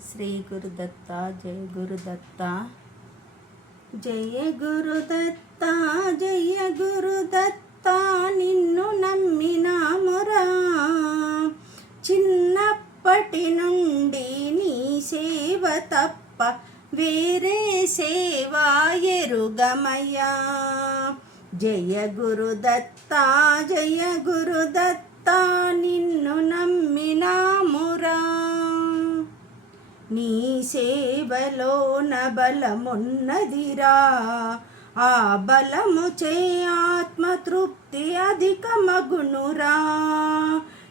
శ్రీ గురుదత్త జయ గురుదత్త జయ గురుదత్త జయ గురుదత్త నిన్ను నమ్మినామురా చిన్నప్పటి నుండి నీ సేవ తప్ప వేరే సేవ ఎరుగమయ్యా జయ గురుదత్త జయ గురుదత్త నిన్ను నమ్మినామురా నీ సేవలోన బలమున్నదిరా ఆ బలము చే ఆత్మతృప్తి అధికమగునురా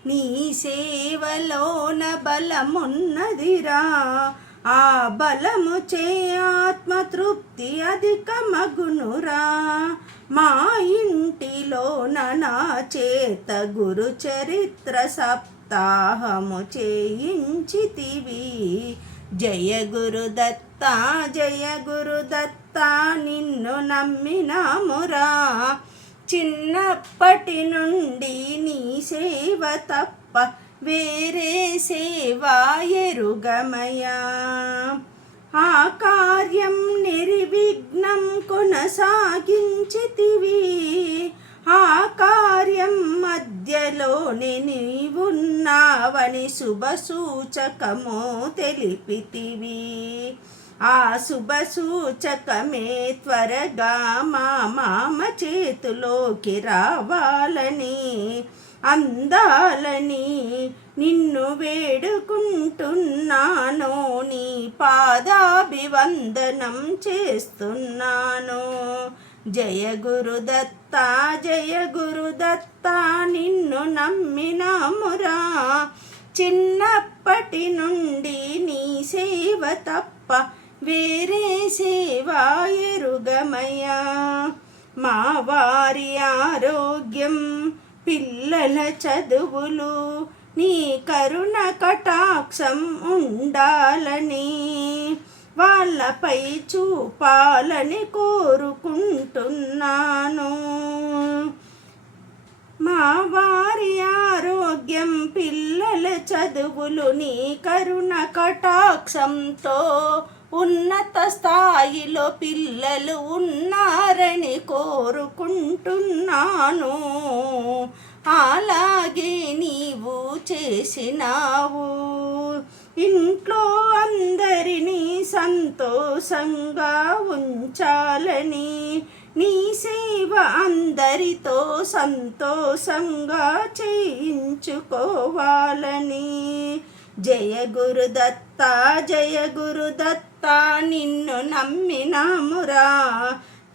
నీ సేవలోన బలమున్నదిరా ఆ బలము చే ఆత్మతృప్తి అధికమగునురా మా ఇంటిలోన నా చేత గురు చరిత్ర సప్తాహము చేయించితివి జయ గురుదత్త జయ గురుదత్త నిన్ను నమ్మినామురా చిన్నప్పటి నుండి నీ సేవ తప్ప వేరే సేవ ఎరుగమయ్యా ఆ కార్యం నిర్విఘ్నం కొనసాగించితివి ఆ కార్యం మధ్యలోనే నీవున్నావని శుభసూచకము తెలిపితివి ఆ శుభసూచకమే త్వరగా మా మామ చేతిలోకి రావాలని అందాలని నిన్ను వేడుకుంటున్నాను నీ పాదాభివందనం చేస్తున్నాను జయ గురుదత్త జయ గురుదత్త నిన్ను నమ్మినామురా చిన్నప్పటి నుండి నీ సేవ తప్ప వేరే సేవ ఎరుగమయ్యా మా వారి ఆరోగ్యం పిల్లల చదువులు నీ కరుణ కటాక్షం ఉండాలని వాళ్ళపై చూపాలని కోరుకుంటున్నాను మా వారి ఆరోగ్యం పిల్లల చదువులు నీ కరుణ కటాక్షంతో ఉన్నత స్థాయిలో పిల్లలు ఉన్నారని కోరుకుంటున్నాను అలాగే నీవు చేసినావు ఇంట్లో అందరినీ సంతోషంగా ఉంచాలని నీ సేవ అందరితో సంతోషంగా చేయించుకోవాలని జయ గురుదత్త జయ గురుదత్త నిన్ను నమ్మినామురా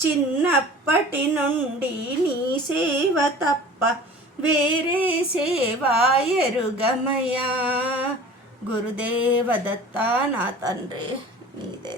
చిన్నప్పటి నుండి నీ సేవ తప్ప వేరే సేవ ఎరుగమయ్యా గురుదేవ దత్త నా తండ్రి నీదే